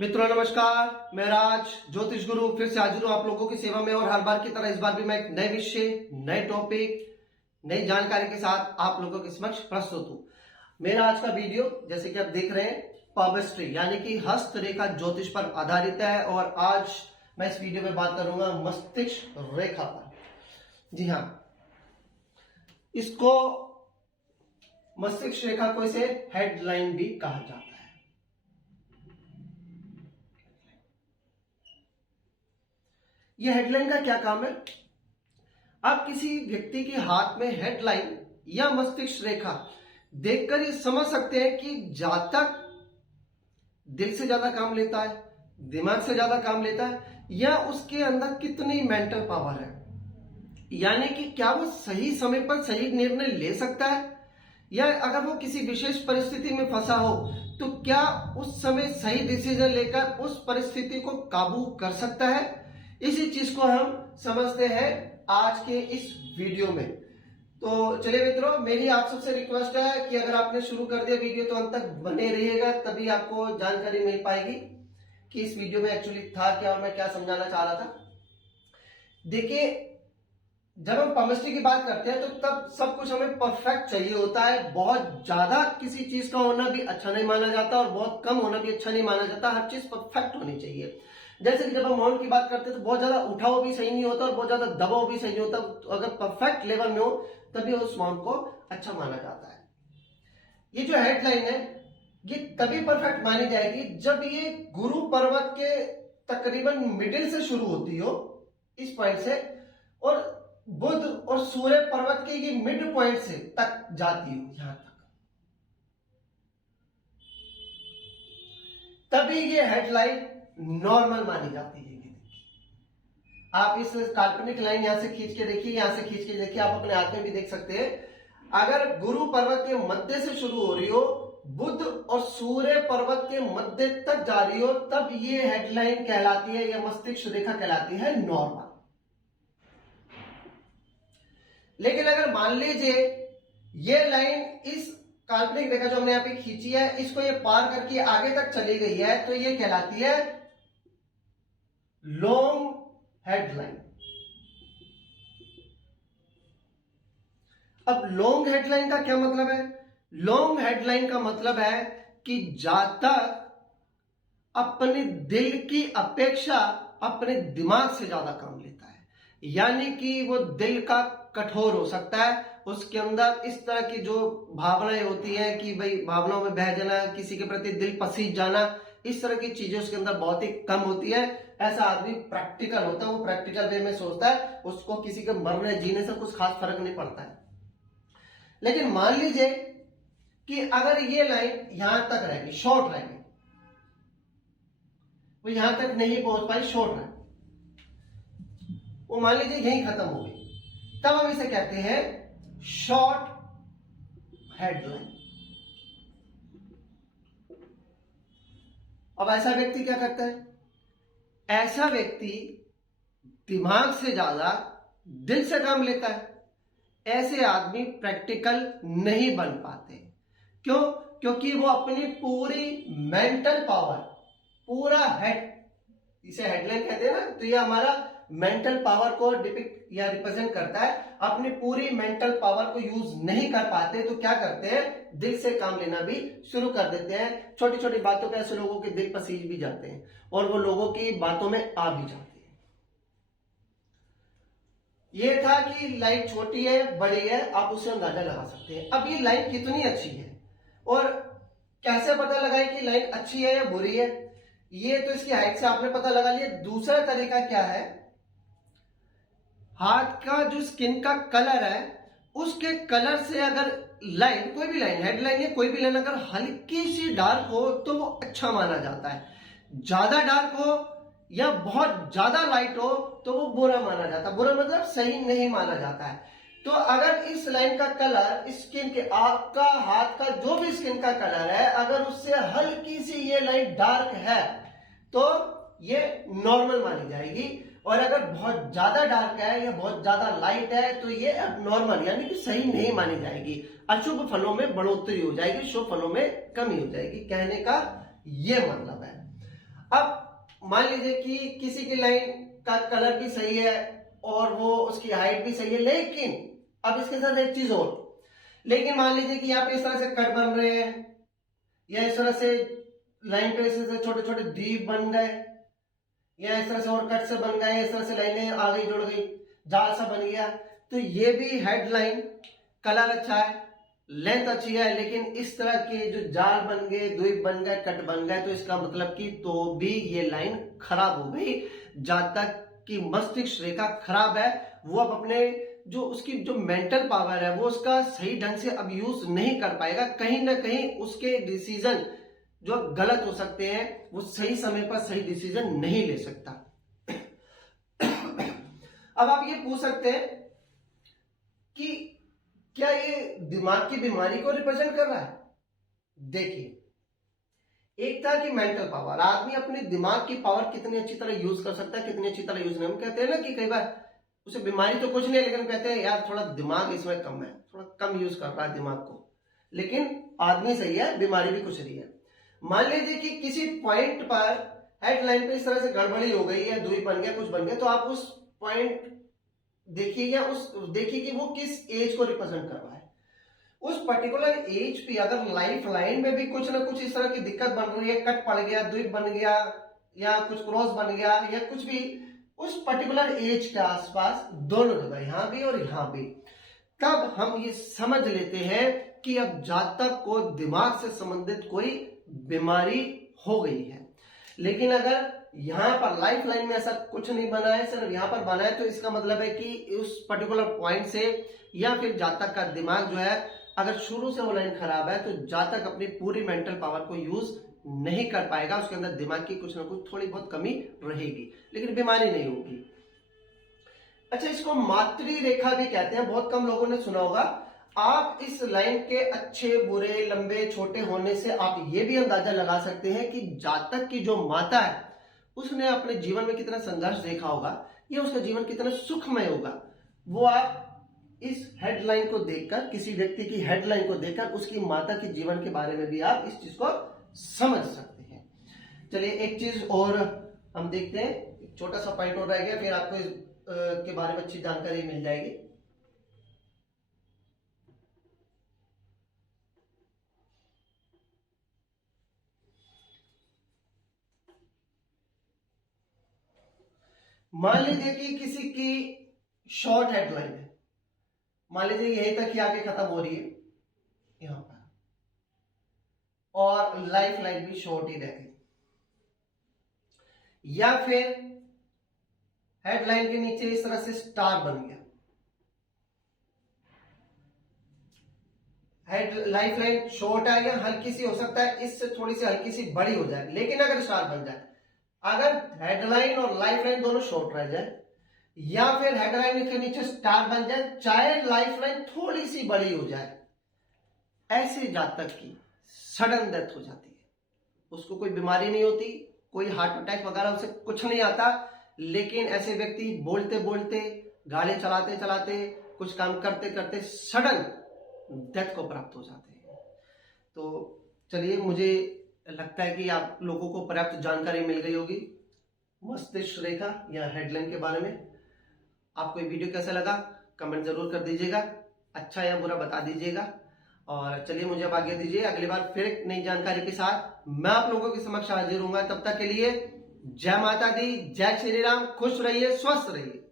मित्रों नमस्कार, मैं राज ज्योतिष गुरु फिर से हाजिर हूं आप लोगों की सेवा में। और हर बार की तरह इस बार भी मैं एक नए विषय, नए टॉपिक, नई जानकारी के साथ आप लोगों के समक्ष प्रस्तुत हूं। मेरा आज का वीडियो जैसे कि आप देख रहे हैं पामस्ट्री यानी कि हस्तरेखा ज्योतिष पर आधारित है। और आज मैं इस वीडियो में बात करूंगा मस्तिष्क रेखा पर। जी हाँ, इसको मस्तिष्क रेखा को इसे हेडलाइन भी कहा जाता है। यह हेडलाइन का क्या काम है? आप किसी व्यक्ति के हाथ में हेडलाइन या मस्तिष्क रेखा देखकर ये समझ सकते हैं कि जातक दिल से ज्यादा काम लेता है, दिमाग से ज्यादा काम लेता है, या उसके अंदर कितनी मेंटल पावर है। यानी कि क्या वो सही समय पर सही निर्णय ले सकता है, या अगर वो किसी विशेष परिस्थिति में फंसा हो तो क्या उस समय सही डिसीजन लेकर उस परिस्थिति को काबू कर सकता है। इसी चीज को हम समझते हैं आज के इस वीडियो में। तो चलिए मित्रों, मेरी आप सबसे रिक्वेस्ट है कि अगर आपने शुरू कर दिया वीडियो तो अंत तक बने रहिएगा, तभी आपको जानकारी मिल पाएगी कि इस वीडियो में एक्चुअली था क्या और मैं क्या समझाना चाह रहा था। देखिए, जब हम पामस्ट्री की बात करते हैं तो तब सब कुछ हमें परफेक्ट चाहिए होता है। बहुत ज्यादा किसी चीज का होना भी अच्छा नहीं माना जाता और बहुत कम होना भी अच्छा नहीं माना जाता। हर चीज परफेक्ट होनी चाहिए। जैसे कि जब हम माउंट की बात करते हैं तो बहुत ज्यादा उठाव भी सही नहीं होता और बहुत ज्यादा दबाव भी सही नहीं होता। तो अगर परफेक्ट लेवल में हो तभी उस माउंट को अच्छा माना जाता है। ये जो हेडलाइन है ये तभी परफेक्ट मानी जाएगी जब ये गुरु पर्वत के तकरीबन मिडिल से शुरू होती हो, इस पॉइंट से, और बुध और सूर्य पर्वत के ये मिड पॉइंट से तक जाती हो, यहां तक, तभी ये हेडलाइन नॉर्मल मानी जाती है। आप इस काल्पनिक लाइन यहां से खींच के देखिए, यहां से खींच के देखिए, आप अपने हाथ में भी देख सकते हैं। अगर गुरु पर्वत के मध्य से शुरू हो रही हो, बुध और सूर्य पर्वत के मध्य तक जा रही हो, तब ये हेडलाइन कहलाती है या मस्तिष्क रेखा कहलाती है नॉर्मल। लेकिन अगर मान लीजिए ये लाइन इस काल्पनिक रेखा जो हमने यहां पे खींची है, इसको ये पार करके आगे तक चली गई है, तो ये कहलाती है लॉन्ग हेडलाइन। अब लॉन्ग हेडलाइन का क्या मतलब है? लॉन्ग हेडलाइन का मतलब है कि जातक अपने दिल की अपेक्षा अपने दिमाग से ज्यादा काम लेता है। यानी कि वो दिल का कठोर हो सकता है, उसके अंदर इस तरह की जो भावनाएं होती हैं कि भाई भावनाओं में बह जाना, किसी के प्रति दिल पसीज जाना, इस तरह की चीजें उसके अंदर बहुत ही कम होती है। ऐसा आदमी प्रैक्टिकल होता है, वो प्रैक्टिकल वे में सोचता है, उसको किसी के मरने जीने से कुछ खास फर्क नहीं पड़ता है। लेकिन मान लीजिए कि अगर ये लाइन यहां तक रहेगी, शॉर्ट रहेगी, वो यहां तक नहीं पहुंच पाई, शॉर्ट है, वो मान लीजिए यहीं खत्म हो गई, तब हम इसे कहते हैं शॉर्ट हेडलाइन। अब ऐसा व्यक्ति क्या करता है? ऐसा व्यक्ति दिमाग से ज्यादा दिल से काम लेता है। ऐसे आदमी प्रैक्टिकल नहीं बन पाते। क्यों? क्योंकि वो अपनी पूरी मेंटल पावर, पूरा हेड, इसे हेडलाइन कहते हैं ना, तो ये हमारा मेंटल पावर को डिपिक्ट या रिप्रेजेंट करता है। अपनी पूरी मेंटल पावर को यूज नहीं कर पाते तो क्या करते हैं? दिल से काम लेना भी शुरू कर देते हैं। छोटी छोटी बातों पे ऐसे लोगों के दिल पसीज भी जाते हैं और वो लोगों की बातों में आ भी जाते हैं। ये था कि लाइन छोटी है, बड़ी है, आप उसे अंदाजा लगा सकते हैं। अब ये लाइन कितनी अच्छी है और कैसे पता लगाए कि लाइन अच्छी है या बुरी है? ये तो इसकी हाइट से आपने पता लगा लिया। दूसरा तरीका क्या है? हाथ का जो स्किन का कलर है, उसके कलर से अगर लाइन, कोई भी लाइन, हेडलाइन या कोई भी लाइन अगर हल्की सी डार्क हो तो वो अच्छा माना जाता है। ज्यादा डार्क हो या बहुत ज्यादा लाइट हो तो वो बुरा माना जाता है। बुरा मतलब सही नहीं माना जाता है। तो अगर इस लाइन का कलर स्किन के, आपका हाथ का जो भी स्किन का कलर है, अगर उससे हल्की सी ये लाइन डार्क है तो ये नॉर्मल मानी जाएगी। और अगर बहुत ज्यादा डार्क है या बहुत ज्यादा लाइट है तो ये नॉर्मल यानी कि सही नहीं मानी जाएगी। अशुभ फलों में बढ़ोतरी हो जाएगी, शुभ फलों में कमी हो जाएगी, कहने का ये मतलब है। अब मान लीजिए कि किसी की लाइन का कलर भी सही है और वो उसकी हाइट भी सही है, लेकिन अब इसके साथ एक चीज और, लेकिन मान लीजिए कि यहाँ पे इस तरह से कट बन रहे हैं या इस तरह से लाइन पे इस तरह से छोटे छोटे द्वीप बन गए या इस तरह से और कट से बन गए, इस तरह से लाइनें आ गई जुड़ गई, जाल सा बन गया, तो ये भी हेडलाइन, कलर अच्छा है, लेंथ अच्छी है, लेकिन इस तरह के जो जाल बन गए, द्वीप बन गए, कट बन गए, तो इसका मतलब कि तो भी ये लाइन खराब हो गई। जातक की मस्तिष्क रेखा खराब है, वो अब अपने जो उसकी जो मेंटल पावर है वो उसका सही ढंग से अब यूज नहीं कर पाएगा, कहीं ना कहीं उसके डिसीजन जो गलत हो सकते हैं, वो सही समय पर सही डिसीजन नहीं ले सकता। अब आप ये पूछ सकते हैं कि क्या ये दिमाग की बीमारी को रिप्रेजेंट कर रहा है? देखिए, एक था कि मेंटल पावर, आदमी अपने दिमाग की पावर कितनी अच्छी तरह यूज कर सकता है, कितनी अच्छी तरह यूज नहीं। हम कहते हैं ना कि कई बार उसे बीमारी तो कुछ नहीं है, लेकिन कहते हैं यार थोड़ा दिमाग इसमें कम है, थोड़ा कम यूज कर रहा है दिमाग को, लेकिन आदमी सही है, बीमारी भी कुछ नहीं है। मान लीजिए कि किसी पॉइंट पर हेडलाइन पे इस तरह से गड़बड़ी हो गई है, दूरी बन गया, कुछ बन गया, तो आप उस पॉइंट देखिएगा, देखिए कि वो किस एज को रिप्रेजेंट कर रहा है। उस पर्टिकुलर एज पे अगर लाइफ लाइन में भी कुछ ना कुछ इस तरह की दिक्कत बन रही है, कट पड़ गया, द्वीप बन गया या कुछ क्रॉस बन गया या कुछ भी उस पर्टिकुलर एज के आसपास, दोनों जगह, यहां भी और यहां भी, तब हम ये समझ लेते हैं कि अब जातक को दिमाग से संबंधित कोई बीमारी हो गई है। लेकिन अगर यहां पर लाइफ लाइन में ऐसा कुछ नहीं बना है, सिर्फ यहां पर बना है, तो इसका मतलब है कि उस पर्टिकुलर पॉइंट से या फिर जातक का दिमाग जो है, अगर शुरू से वो लाइन खराब है, तो जातक अपनी पूरी मेंटल पावर को यूज नहीं कर पाएगा, उसके अंदर दिमाग की कुछ ना कुछ थोड़ी बहुत कमी रहेगी, लेकिन बीमारी नहीं होगी। अच्छा, इसको मातृ रेखा भी कहते हैं, बहुत कम लोगों ने सुना होगा। आप इस लाइन के अच्छे बुरे लंबे छोटे होने से आप ये भी अंदाजा लगा सकते हैं कि जातक की जो माता है उसने अपने जीवन में कितना संघर्ष देखा होगा या उसका जीवन कितना सुखमय होगा, वो आप इस हेडलाइन को देखकर, किसी व्यक्ति की हेडलाइन को देखकर उसकी माता के जीवन के बारे में भी आप इस चीज को समझ सकते हैं। चलिए एक चीज और हम देखते हैं, एक छोटा सा पॉइंट और रह गया, फिर आपको इस के बारे में अच्छी जानकारी मिल जाएगी। मान लीजिए कि किसी की शॉर्ट हेडलाइन है, मान लीजिए यहीं तक ही आके खत्म हो रही है यहां पर, और लाइफ लाइन भी शॉर्ट ही रह गई, या फिर हेडलाइन के नीचे इस तरह से स्टार बन गया, हेड लाइफ लाइन शॉर्ट है या हल्की सी हो सकता है इससे थोड़ी सी हल्की सी बड़ी हो जाए, लेकिन अगर स्टार बन जाए, अगर हेडलाइन और लाइफ लाइन दोनों शॉर्ट रह जाए या फिर हेडलाइन के नीचे स्टार बन जाए, चाहे लाइफ लाइन थोड़ी सी बड़ी हो जाए, ऐसे जातक की सडन डेथ हो जाती है। उसको कोई बीमारी नहीं होती, कोई हार्ट अटैक वगैरह उसे कुछ नहीं आता, लेकिन ऐसे व्यक्ति बोलते बोलते, गाड़ी चलाते चलाते, कुछ काम करते करते सडन डेथ को प्राप्त हो जाते हैं। तो चलिए, मुझे लगता है कि आप लोगों को पर्याप्त जानकारी मिल गई होगी मस्तिष्क रेखा या हेडलाइन के बारे में। आपको ये वीडियो कैसा लगा कमेंट जरूर कर दीजिएगा, अच्छा या बुरा बता दीजिएगा। और चलिए, मुझे अब आगे दीजिए, अगली बार फिर एक नई जानकारी के साथ मैं आप लोगों के समक्ष हाजिर होऊंगा। तब तक के लिए जय माता दी, जय श्री राम, खुश रहिए, स्वस्थ रहिए।